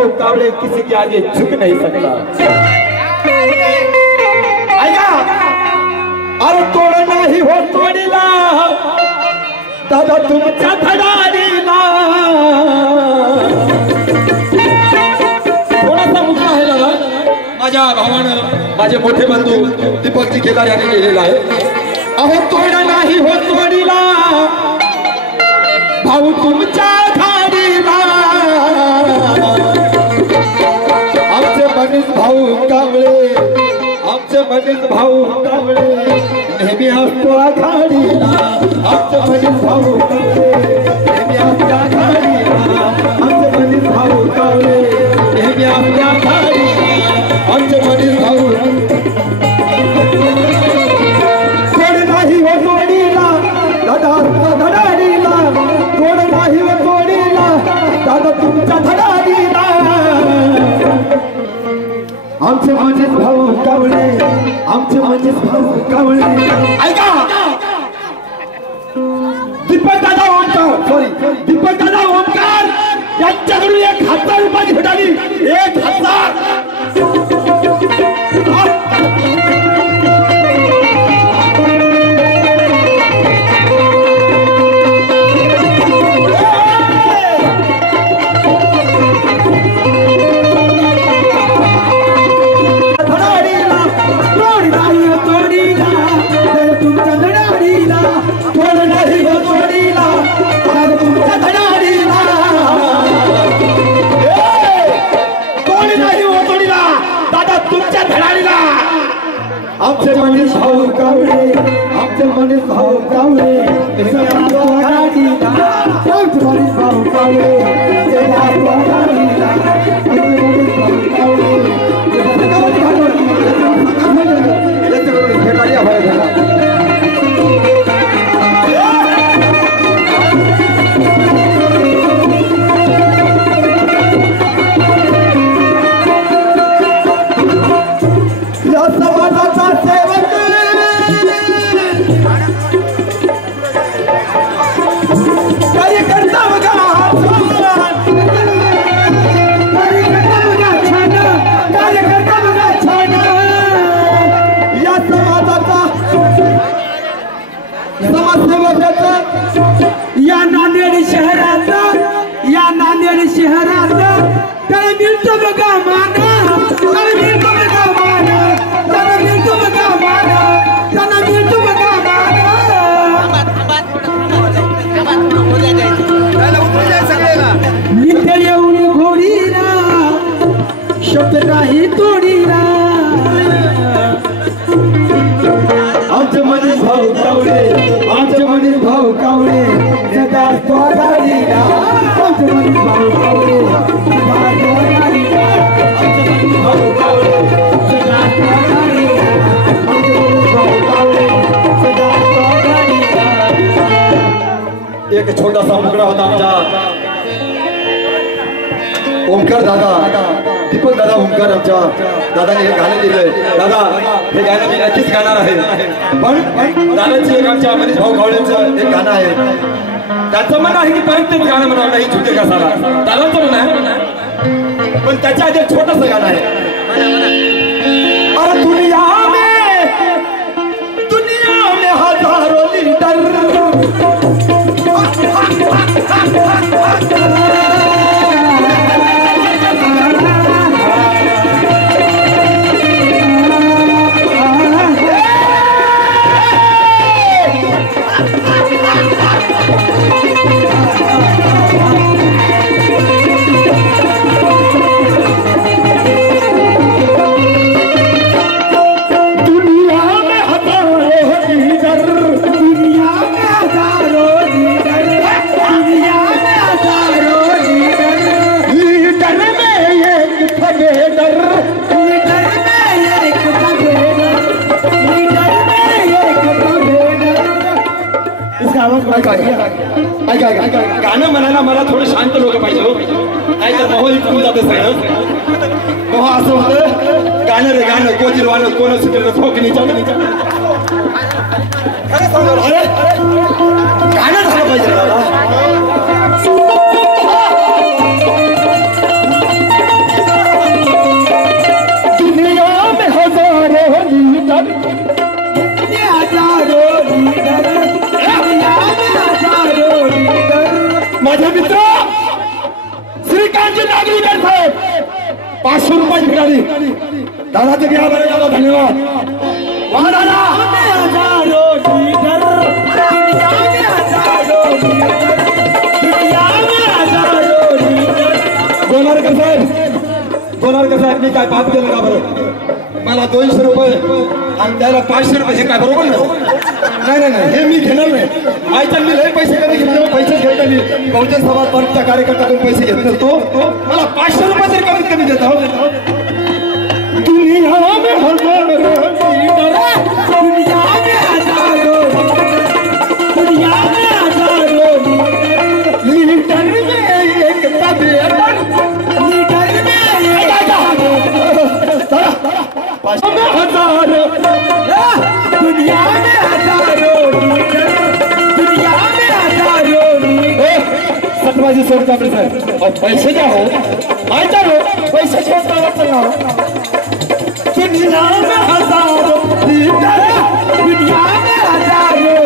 भाऊ कावड़े किसी के आगे झुक नहीं सकता। आया अरे तोड़ नाही हो तोडीला दादा तुमच्या धडाडीला। थोडासा मुद्दा आहे दादा, माझ्या भावानं माझे मोठे बंधू दीपकजी केदार यांनी लिहिलेला आहे। अहो तोड नाही हो तोडीला भाऊ तुमच्या धाडीला। आमचे मनीष भाऊ कावळे, आमचे मनीष भाऊ कावळे नेहमी असतो आघाडीला। आमचे मनीष भाऊ कावळे नेहमी असतो आघाडीला। आमचे मनीष भाऊ कावळे नेहमी असतो आघाडीला। आमचे मनीष भाऊ कोण नाही हो तोडीला दादा धडाडीला। कोण नाही हो तोडीला दादा तुमच्या धडाडीला। आमचे मनीष भाऊ कावळे, आमचे मनीष भाऊ कावळे। ऐका दीपक दादा ओमकार, सॉरी दीपक दादा ओमकार यांच्याकडून 1000 रुपयाची भेटाली। 1000 आमचे मनीष भाऊ कावळे, आमचे मनीष भाऊ कावळे आमचे मनीष भाऊ कावळे एक छोटासा मुकड़ा होता आमचा ओमकार दादा, दीपक दादा ओमकार आमच्या दादाने हे गाणं लिहिलंय। दादा हे गाणं मी नक्कीच गाणार आहे, पण दादाची एक आमच्या मनीष भाऊ कावळेंचं एक गाणं आहे। त्याचं म्हणणं आहे की परत तेच गाणं म्हणावं नाही झुके का साला, दादाचं म्हणणं आहे, पण त्याच्या आधी एक छोटंसं गाणं आहे। अरे दुनिया में हजारों लीडर गाणं म्हणायला मला थोडं शांत लोक पाहिजे हो, नाही तर माहोल इथून जात असं होतं। गाणं रे गाणं कोजिरवानं कोण सुटेल ठोकणीच्या गाणं झालं पाहिजे दादा। नागरिक साहेब 500 रुपये मिळाली दादा तुम्ही आभार दादा धन्यवाद वाह दादा हजारों लीडर दुनिया में हजारों लीडर दुनिया में हजारों लीडर गोलारकर साहेब मी काय पाप केलं का बरं मला 200 रुपये आणि त्याला 500 रुपये हे काय बरोबर नाही हे मी घेणार नाही आयच्या मी लय पैसे कधी घेतले पैसे घेतले मी बहुजन समाज पार्टीच्या कार्यकर्त्याकडून पैसे घेत नसतो मला 500 रुपये तरी कमीत कमी देता दुनिया में हजारों लीडर दुनिया में हजारों दुनिया में हजारों लीडर में एक तबेतर लीडर में एक हजारों दुनिया में हजारों दुनिया में हजारों सटवाजी सोड कापड़े साहब और पैसे क्या हो आइता हो पैसे छोड़ता मत चलना दुनिया में हजारों दुनिया में हजारों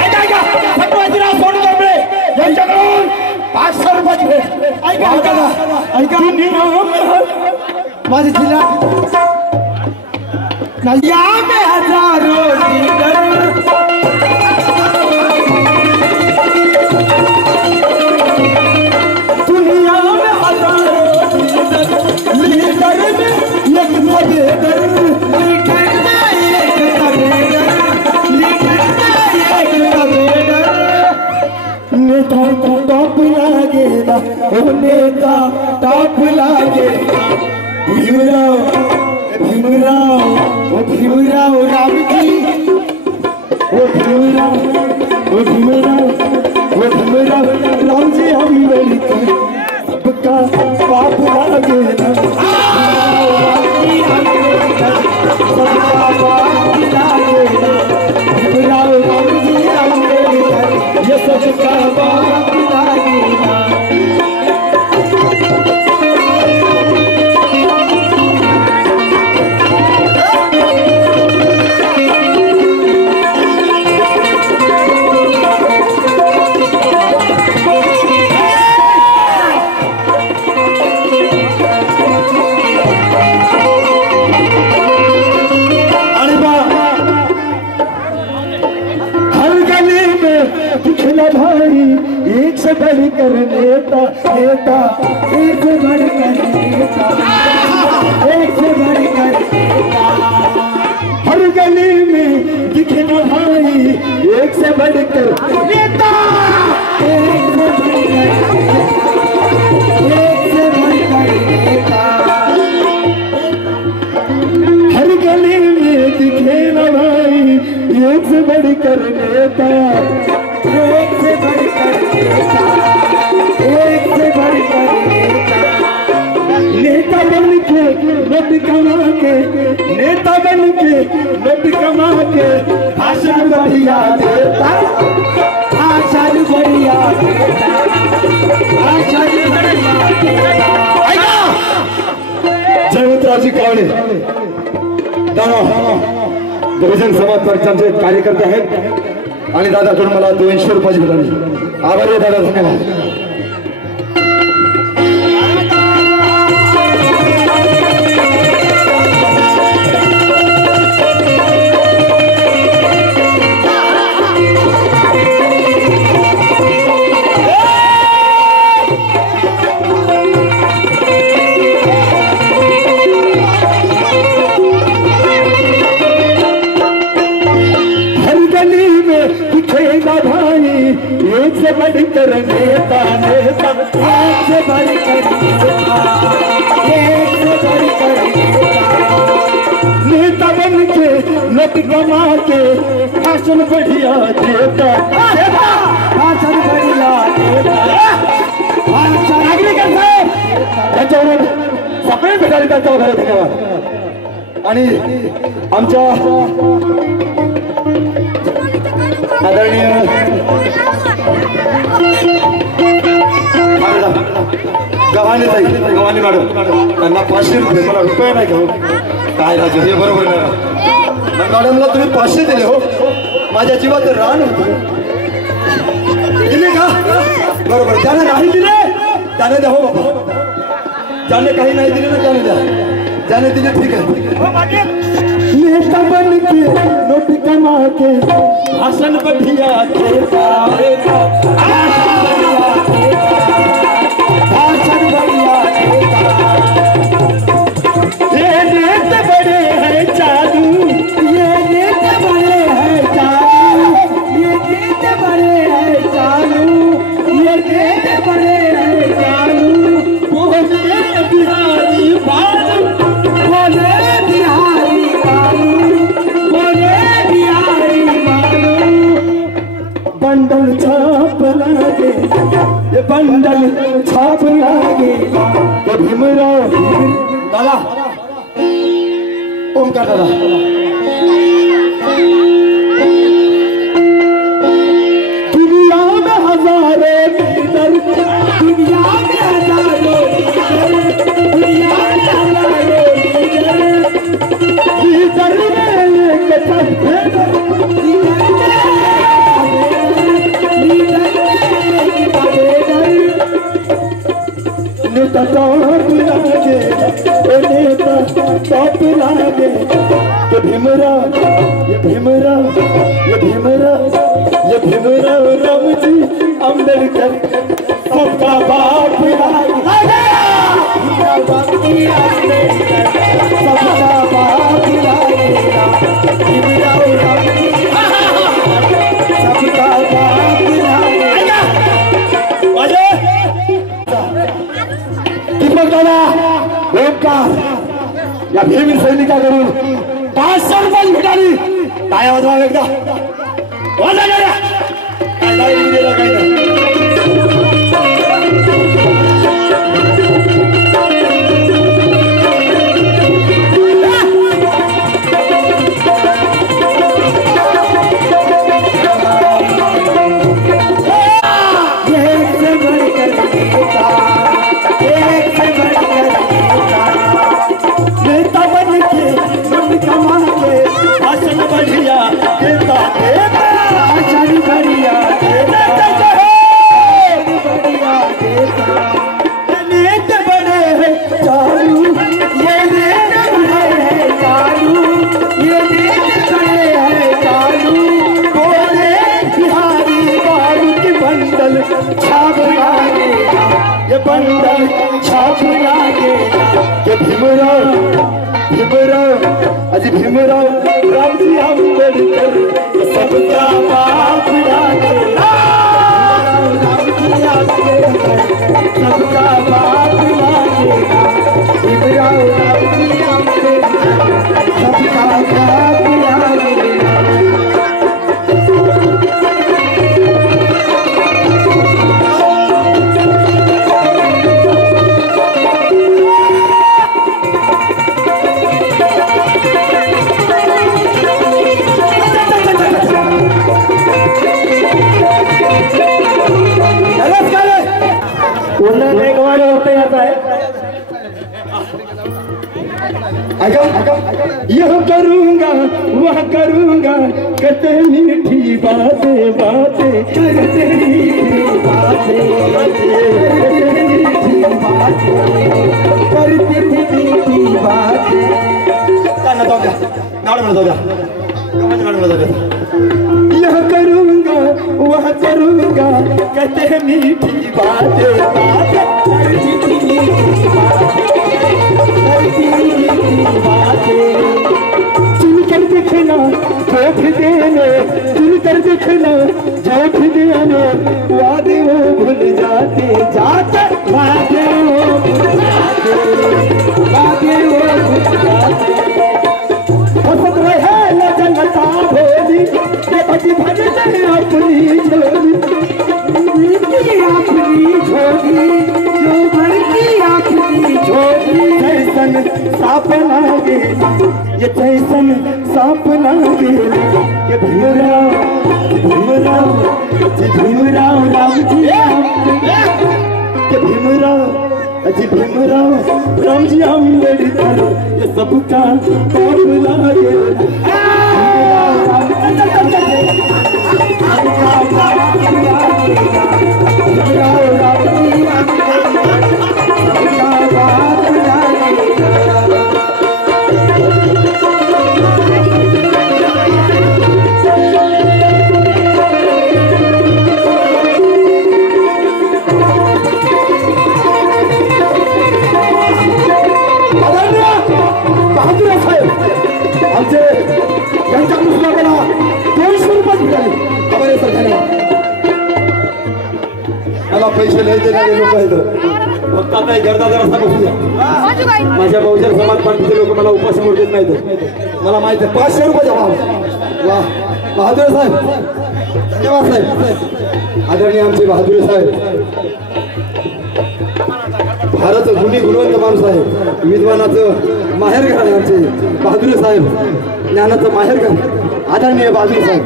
आइता सटवाजी ना सोड कापड़े यही जगह 500 रुपये आइका दुनिया में माझे जिला दुनिया में हजारों लीडर दुनिया में हजारों लीडर में एक तबेतर लीडर में एक तबेतर लीडर में एक तबेतर नेता टॉप लागेला ओ नेता टॉप लागेला भीमराव राम की भीमराव राम जी हम लड़के सबका पाप लागे सबका पाप लागे भीमराव राम जी हम लड़के ये सबका पाप लागे एक से बढ़कर नेता नेता एक से बढ़कर नेता एक से बढ़कर नेता हर गली में दिखना भाई एक से बढ़कर नेता एक से बढ़कर एक से बढ़कर नेता हर गली में दिखना भाई एक से बढ़कर नेता एक से बढ़कर नेता एक से बढ़कर नेता बन के नोट कमा के नेता बन के नोट कमा के भाषण बढ़िया देता भाषण बढ़िया देता भाषण बढ़िया देता जयवंतरावजी कावळे दादा बहुजन समाज पार्टीचे कार्यकर्ते आहेत आणि दादाकडून मला 200 रुपये मिळाले आभारी आहे दादा धन्यवाद एक से बढ़कर नेता नेता एक से बढ़कर नेता एक से बढ़कर नेता बन के लट कमा के भाषण बढ़िया देता भाषण बढ़िया देता नागरिक त्याच्यावर सगळे भेटायला त्याच्यावर धन्यवाद आणि आमच्या आदरणीय गव्हाणे मॅडम त्यांना 500 रुपये मला रुपये नाही घेऊ काय राजू हे बरोबर नाही मॅडमला तुम्ही 500 दिले हो माझ्या जीवात रान होते दिले का बरोबर त्याने नाही दिले जाने दे हो बाबा, जाने कहीं नहीं दिले ना, जाने दे, जाने दिले ठीक है। नेता बन के नोट कमा के भाषण बढ़िया देता, भाषण बढ़िया देता। ये नेता बड़े हैं चालू, ये नेता बड़े हैं चालू, ये नेता बड़े हैं चालू, ये नेता बड़े हैं चालू। बोले बिहारी बालू, बोले बिहारी बालू, बोले बिहारी बालू। बंडल छाप लागे, ये बंडल छाप लागे, ये भीमराव दादा, ओमकार दादा। दुनिया में हजारों लीडर, दुनिया में हजारों लीडर, दुनिया में हजारों लीडर, लीडर में एक छठे, लीडर नेता टॉप लागे, ओ नेता टॉप लागे। ये भीमराव, ये भीमराव, ये भीमराव, ये भीमराव राम जी अम्बेडकर सबका बाप लागे, सबका बाप लागेगा। भीमराव राम जी सबका बाप लागेगा। दीपक दादा, ओमकार या भीम सैनिकाकडून 500 रुपये भेटाली। टाळ्या वाजवा एकदा, वाजा गाड्या, काय लाईन दिलेलं काही नाही। अजी भीमराव रामजी अम्बेडकर सबका बाप लागे, रामजी अम्बेडकर सबका बाप लागेगा। भीमराव रामजी अम्बेडकर सबका बाप लागेगा। एक बार होते जाता है, यह करूंगा वह करूंगा, कहते मीठी बातें बातें, कहते मीठी बातें करती थी मीठी बातें। यह करूंगा वह करूंगा, कहते मीठी बातें बातें, करती थी मीठी बातें। सुन कर दिखना झूठ देने, सुन कर दिखना झूठ देने, वादे वो भूल जाते जाते, वादे वो भूल जाते, वादे वो भूल जाते। हंसत रहे न जनता भोली, ये बची भजन अपनी झोली, अपनी झोली, जो भर की अपनी झोली। जैसन साप लागे, ये जैसन साप लागे, ये भीमराव, भीमराव, भीमराव राम जी, ये भीमराव, अजी भीमराव राम जी अम्बेडकर, ये सबका बाप लागे। भीमराव राम जी पैसे लय देणारे लोक आहेत फक्त आता गर्दा जरा बघू द्या माझ्या बहुजन समाज पार्टीचे लोक मला उपाशी मोड देत नाहीत मला माहिती आहे 500 रुपयाचा भाव वा बहादूर साहेब धन्यवाद साहेब आदरणीय आमचे बहादूर साहेब भारत जुनी गुणवंत माणूस आहे विद्वानाचं माहेरघर आहे आमचे बहादूर साहेब ज्ञानाचं माहेरघर आदरणीय बहादूर साहेब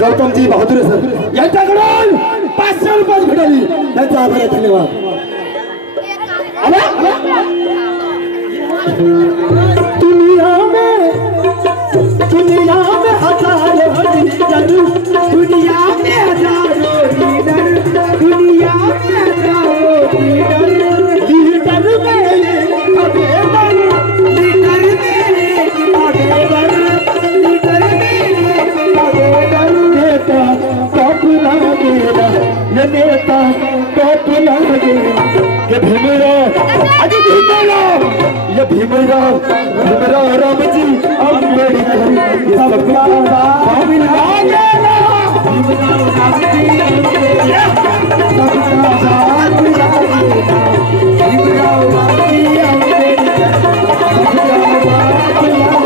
गौतमजी बहादूर सर यांच्याकडून 500 रुपये भेटली त्यांचा आभार आहे धन्यवाद दुनिया में हजारों लीडर दुनिया में हजारों लीडर दुनिया में हजारों लीडर लीडर मेरे आवेदन लीडर मेरे आवेदन लीडर मेरे आवेदन नेता टॉप लगेगा ये नेता टॉप लगेगा ये भीमराव अजी भीमराव ये भीमराव रामजी अम्बेडकर ये सबका बाप लागेगा भीमराव रामजी सबका बाप लागेगा भीमराव रामजी अम्बेडकर सबका बाप लागेगा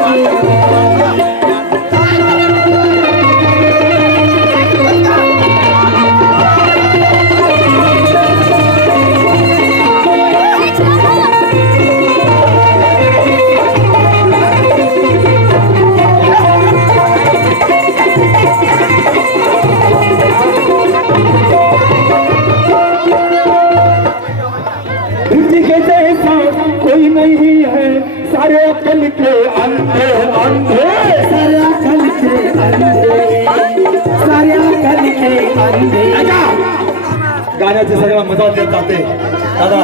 कोई नहीं है सारे कल के अंधे अंधे सारे कल के अंधे सारे कल के अंधे गाण्याचे सगळं मजा देत जाते दादा